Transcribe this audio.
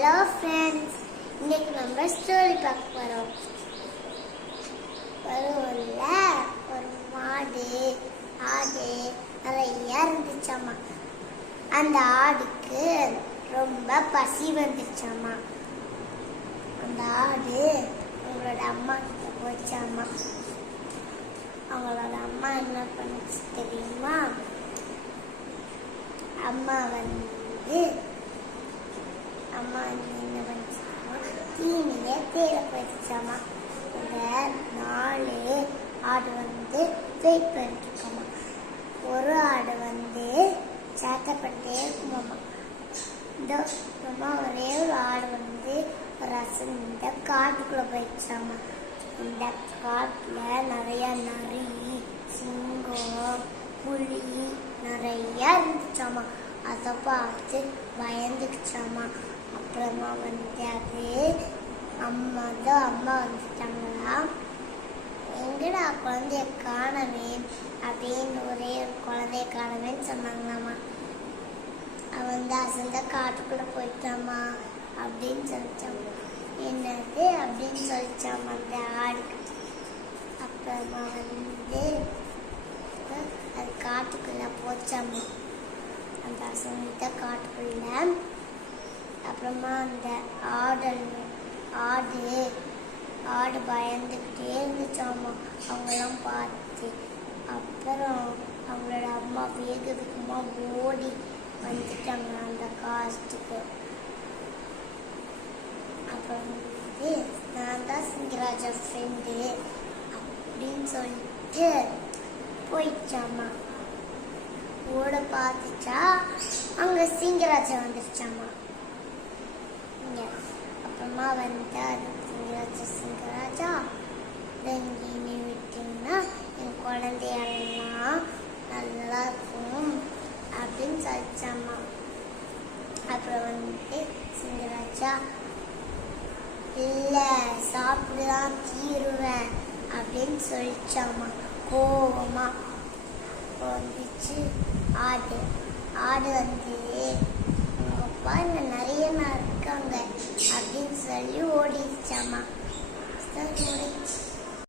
Hello friends, இன்னைக்கு நம்ம story பார்க்க போகிறோம். ஒரு ஊரில் ஒரு மாடு ஆடு நிறைய இருந்துச்சாமா. அந்த ஆடுக்கு ரொம்ப பசி வந்துச்சாமா. அந்த ஆடு அவங்களோட அம்மா கிட்ட போச்சாமா. அவங்களோட அம்மா என்ன பண்ணுச்சு தெரியுமா? அம்மா என்ன பண்ணிச்சாமா, தீனியை தேட போயிடுச்சாமா. இந்த 4 ஆடு வெயிட் பண்ணிருக்காமா. ஒரு ஆடு சேட்டப்பட்டே இருக்குமாமா. இந்த ஒரே ஒரு ஆடு ஒரு அசந்த காட்டுக்குள்ள போயிடுச்சாமா. இந்த காட்டுல நிறைய நரி, சிங்கம், புலி நிறைய இருந்துச்சாமா. அதை பார்த்து பயந்துக்குச்சாமா. அப்புறமா அது அம்மா வந்துட்டாங்களா, எங்கடா குழந்தைய காணவே அப்படின்னு ஒரே ஒரு குழந்தைய காணவேன்னு சொன்னாங்களாமா. அவன் அசந்த காட்டுக்குள்ள போயிட்டாமா அப்படின்னு சொல்லிச்சாமா. என்னது அப்படின்னு சொல்லிச்சாமா அந்த ஆடுக்கிட்ட. அப்புறமா அது காட்டுக்குள்ள போச்சாமா, அந்த அசந்த காட்டுக்குள்ள. அப்புறமா அந்த ஆடு பயந்துக்கிட்டே இருந்துச்சாமா அவங்கெல்லாம் பார்த்து. அப்புறம் அவங்களோட அம்மா வேகமா ஓடி வந்துட்டாங்க அந்த காட்டுக்கு. அப்புறம் நான் தான் சிங்கராஜா ஃப்ரெண்டு அப்படின்னு சொல்லிட்டு போயிடுச்சாமா. ஓட பார்த்துச்சா அங்க சிங்கராஜா வந்துருச்சாமா. அப்புறமா அது சிங்கராஜா நீ விட்டீங்கன்னா என் குழந்தையெல்லாம் நல்லா இருக்கும் அப்படின்னு சொல்லிச்சாமா. அப்புறம் சிங்கராஜா இல்லை சாப்பிட்டுதான் தீருவேன் அப்படின்னு சொல்லிச்சாமா. கோவமா வந்துச்சு ஆடு உங்க அப்பா இங்க நிறைய நாள் இருக்காங்க அப்படின்னு சொல்லி ஓடிச்சாமா.